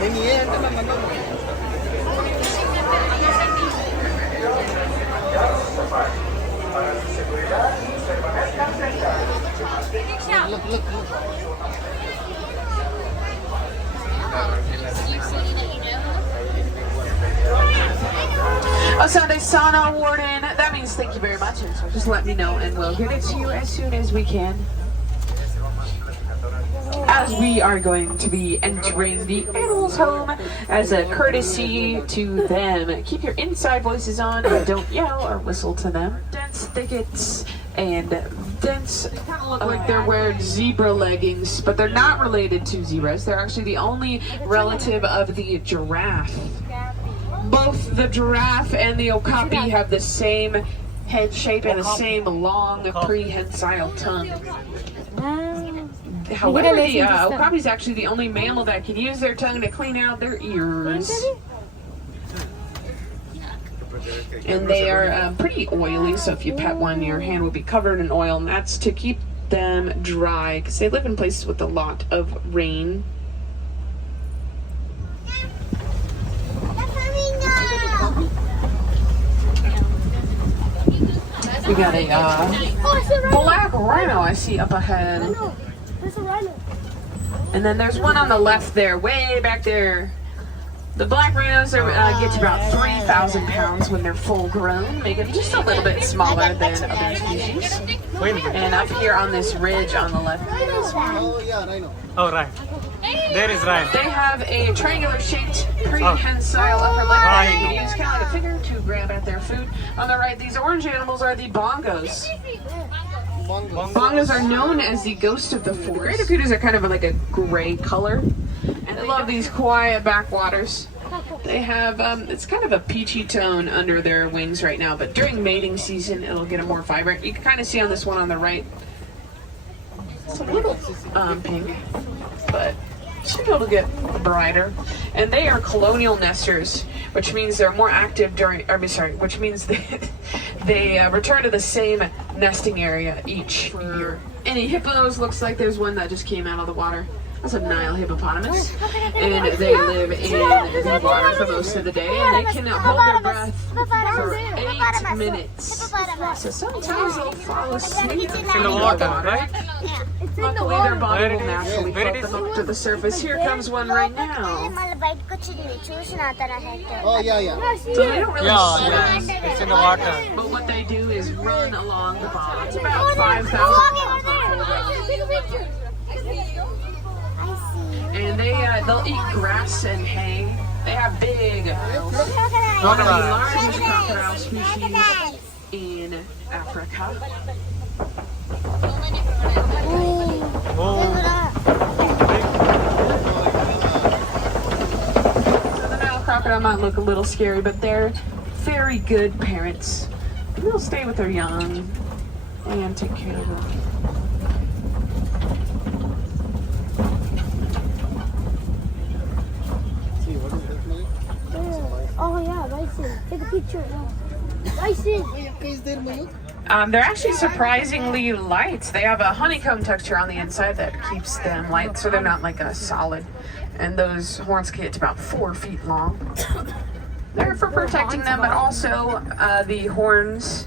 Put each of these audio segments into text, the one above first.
A Sunday sauna warden. That means thank you very much. And so just let me know and we'll get it to you as soon as we can. As we are going to be entering the animals' home as a courtesy to them. Keep your inside voices on and don't yell or whistle to them. Dense thickets and dense kind of look like they're wearing zebra leggings, but they're not related to zebras. They're actually the only relative of the giraffe. Both the giraffe and the okapi have the same head shape and the same long prehensile tongue. However, the okapi is actually the only mammal that can use their tongue to clean out their ears. And they are pretty oily, so if you pet one, your hand will be covered in oil, and that's to keep them dry because they live in places with a lot of rain. We got a black rhino I see up ahead. There's a rhino. And then there's one on the left there, way back there. The black rhinos are, get to about 3,000 pounds when they're full grown, making them just a little bit smaller than other species. And up here on this ridge on the left, Oh, right. There is right. they have a triangular shaped prehensile upper lip that they can use kind of like a finger to grab at their food. On the right, these orange animals are the bongos. Bongos are known as the ghost of the forest. Greater kudos are kind of like a gray color. And I love these quiet backwaters. They have, it's kind of a peachy tone under their wings right now, but during mating season, it'll get a more vibrant. You can kind of see on this one on the right, it's a little pink, but should be able to get brighter. And they are colonial nesters, which means they're more active during, which means they return to the same nesting area each year. Any hippos, looks like there's one that just came out of the water. That's a Nile hippopotamus, and they live in the water for most of the day, and they can hold their breath for 8 minutes. So sometimes they'll fall asleep in the water. Luckily, their body will naturally float them up to the surface. Here comes one right now. Oh, yeah. So they don't really swim, It's in the water. but what they do is run along the bottom. It's about 5,000 pounds. And they'll eat grass and hay. They have big, one of the largest crocodile species in Africa. So the Nile crocodile might look a little scary, but they're very good parents. They'll stay with their young and take care of them. Oh yeah, bison. Take a picture. Bison. They're actually surprisingly light. They have a honeycomb texture on the inside that keeps them light, so they're not like a solid. And those horns can get to about 4 feet long. They're for protecting them, but also the horns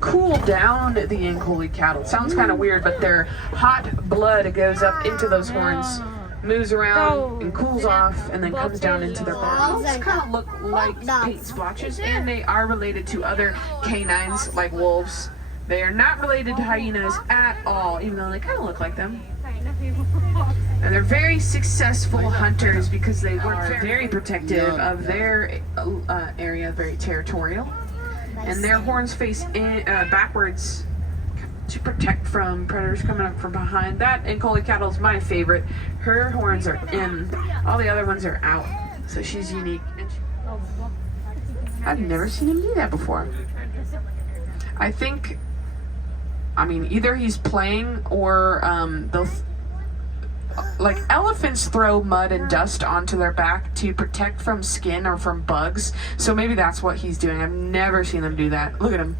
cool down the Ankole cattle. It sounds kind of weird, but their hot blood goes up into those horns, moves around and cools off, and then comes down into their bones. These kind of look like paint splotches, and they are related to other canines like wolves. They are not related to hyenas at all, even though they kind of look like them. And they're very successful hunters because they are very protective of their area, very territorial. And their horns face backwards to protect from predators coming up from behind. That Ankole cattle is my favorite. Her horns are in, all the other ones are out. So she's unique. I've never seen him do that before. I think, either he's playing or they'll, like elephants throw mud and dust onto their back to protect from skin or from bugs. So maybe that's what he's doing. I've never seen them do that. Look at him.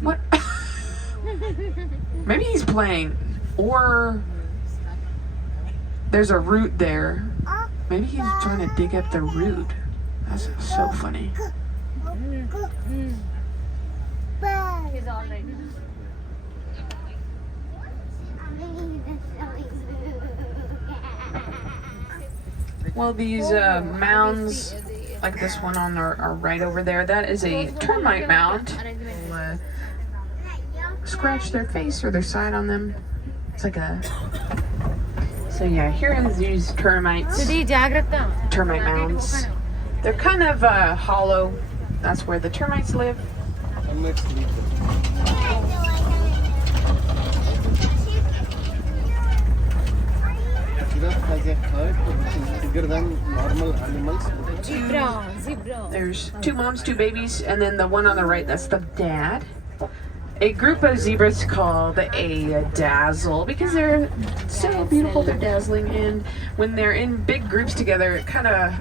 What? Maybe he's playing, or there's a root there. Maybe he's trying to dig up the root. That's so funny. He's all right. Well, these mounds, like this one on our right over there, that is a termite mound. We'll, scratch their face or their side on them. It's like a... So yeah, here are these termites. Termite mounds. They're kind of hollow. That's where the termites live. Bigger than normal animals. There's 2 moms, 2 babies, and then the one on the right, that's the dad. A group of zebras called a dazzle because they're so beautiful, they're dazzling, and when they're in big groups together, it kind of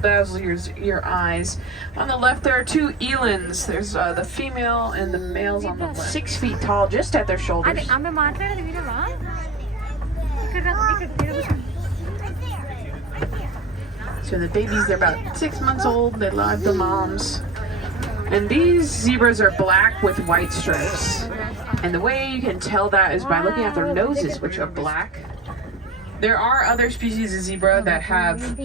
dazzle your eyes. On the left, there are 2 elands. There's the female and the males on the left. 6 feet tall, just at their shoulders. So the babies, they're about 6 months old. They love the moms. And these zebras are black with white stripes. And the way you can tell that is by looking at their noses, which are black. There are other species of zebra that have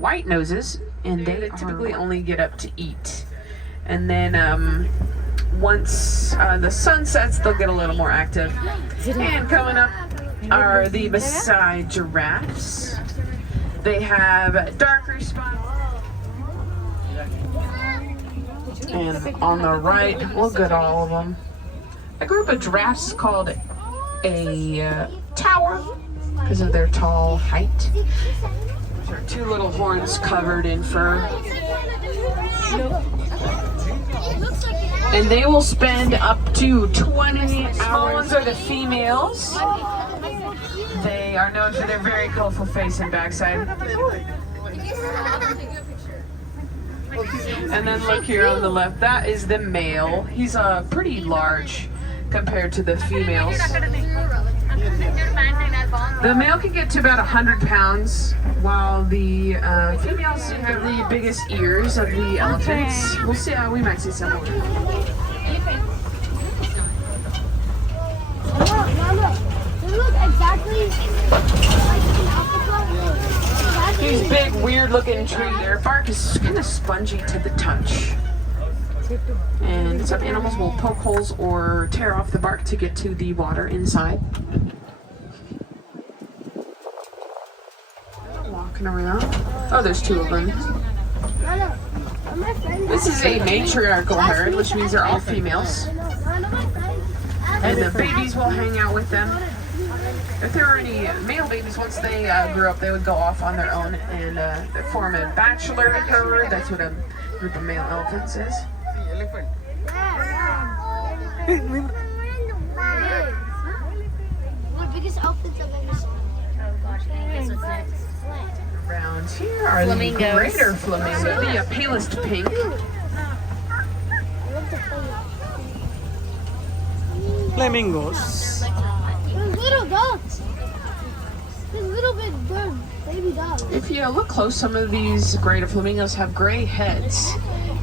white noses, and they typically only get up to eat. And then once the sun sets, they'll get a little more active. And coming up are the Maasai giraffes. They have darker spots. And on the right, look at all of them. A group of giraffes called a tower because of their tall height. There are 2 little horns covered in fur. And they will spend up to 20 hours. Small ones are the females. They are known for their very colorful face and backside. And then look here on the left, that is the male. He's pretty large compared to the females. The male can get to about 100 pounds, while the females have the biggest ears of the elephants. We'll see how we might see some more. Mama, they look exactly like in Africa. These big, weird-looking trees, their bark is kind of spongy to the touch. And some animals will poke holes or tear off the bark to get to the water inside. Walking around. Oh, there's 2 of them. This is a matriarchal herd, which means they're all females. And the babies will hang out with them. If there were any male babies, once they grew up, they would go off on their own and form a bachelor herd. That's what a group of male elephants is. Elephant. What biggest outfits I've ever seen? Around here are the greater flamingo, the palest pink. Flamingos. There's little dogs. There's little baby dogs. If you look close, some of these greater flamingos have gray heads.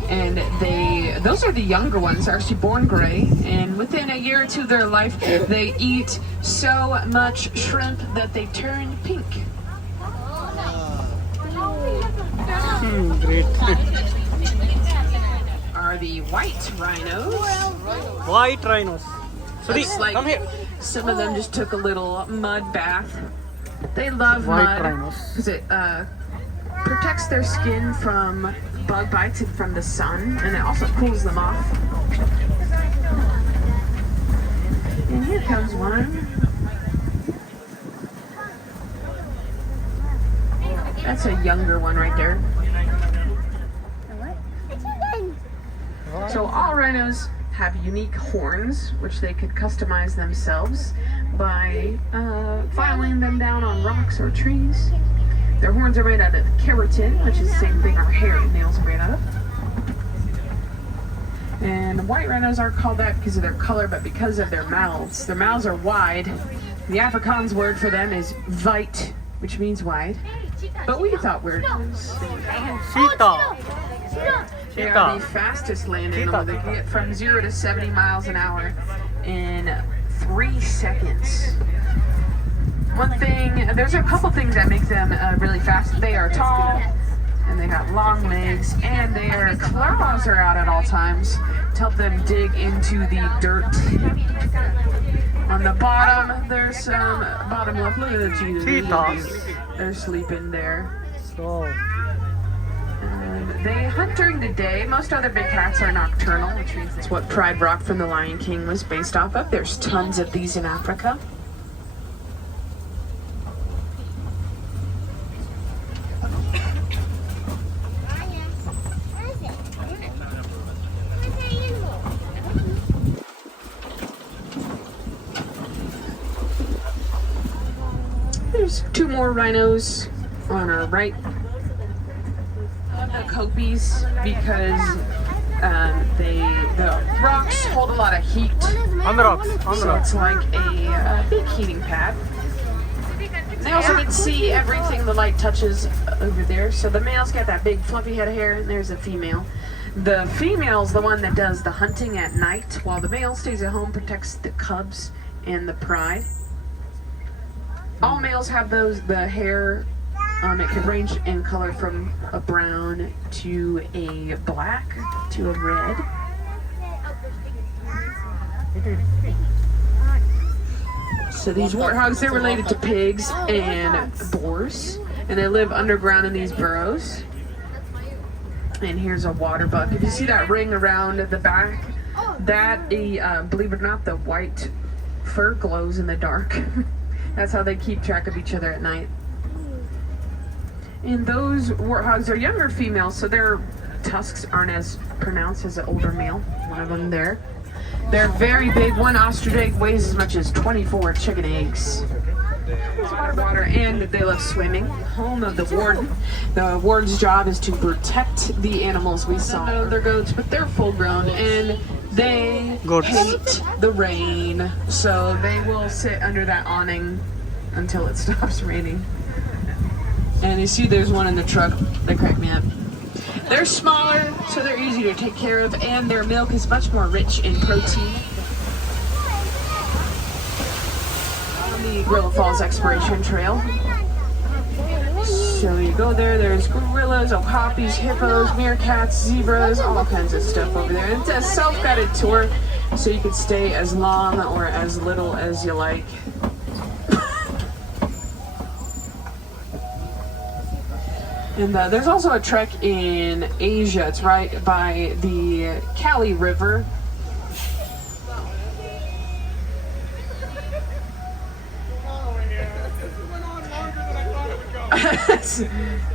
And those are the younger ones. They're actually born gray, and within a year or 2 of their life, they eat so much shrimp that they turn pink. Great. Are the white rhinos. White rhinos. Looks like come here. some of them just took a little mud bath. They love White mud rhinos. because it protects their skin from bug bites and from the sun, and it also cools them off. And here comes one. That's a younger one right there. So all rhinos have unique horns, which they could customize themselves by filing them down on rocks or trees. Their horns are made out of keratin, which is the same thing our hair and nails are made out of. And white rhinos are called that because of their color, but because of their mouths. Their mouths are wide. The Afrikaans word for them is weit, which means wide. but we thought we're Cheetah. They are the fastest land animal. They can get from 0 to 70 miles an hour in 3 seconds. One thing, there's a couple things that make them really fast. They are tall, and they got long legs, and their claws are out at all times to help them dig into the dirt. On the bottom, there's some bottom left. Look at the cheetahs. They're sleeping there. So, They hunt during the day. Most other big cats are nocturnal, which means that's what Pride Rock from The Lion King was based off of. There's tons of these in Africa. There's 2 more rhinos on our right. Copies because the rocks hold a lot of heat. on the rocks. So it's like a big heating pad. They also can see everything the light touches over there. So the males get that big fluffy head of hair, and there's a female. The female's the one that does the hunting at night, while the male stays at home, protects the cubs and the pride. All males have the hair. It can range in color from a brown to a black to a red. So these warthogs, they're related to pigs and boars, and they live underground in these burrows. And here's a water buck. If you see that ring around the back, that, believe it or not, the white fur glows in the dark. That's how they keep track of each other at night. And those warthogs are younger females, so their tusks aren't as pronounced as the older male. One of them there. They're very big. One ostrich egg weighs as much as 24 chicken eggs. There's water, and they love swimming. Home of the warden. The warden's job is to protect the animals we saw. They're goats, but they're full grown, and they hate the rain. So they will sit under that awning until it stops raining. And you see there's one in the truck. They crack me up. They're smaller, so they're easy to take care of, and their milk is much more rich in protein. On the Gorilla Falls Exploration Trail. So you go there, there's gorillas, okapis, hippos, meerkats, zebras, all kinds of stuff over there. And it's a self-guided tour, so you can stay as long or as little as you like. And there's also a trek in Asia. It's right by the Kali River.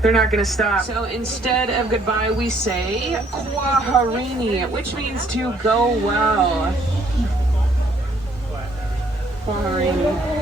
They're not going to stop. So instead of goodbye, we say Kwaherini, which means to go well. Kwaherini.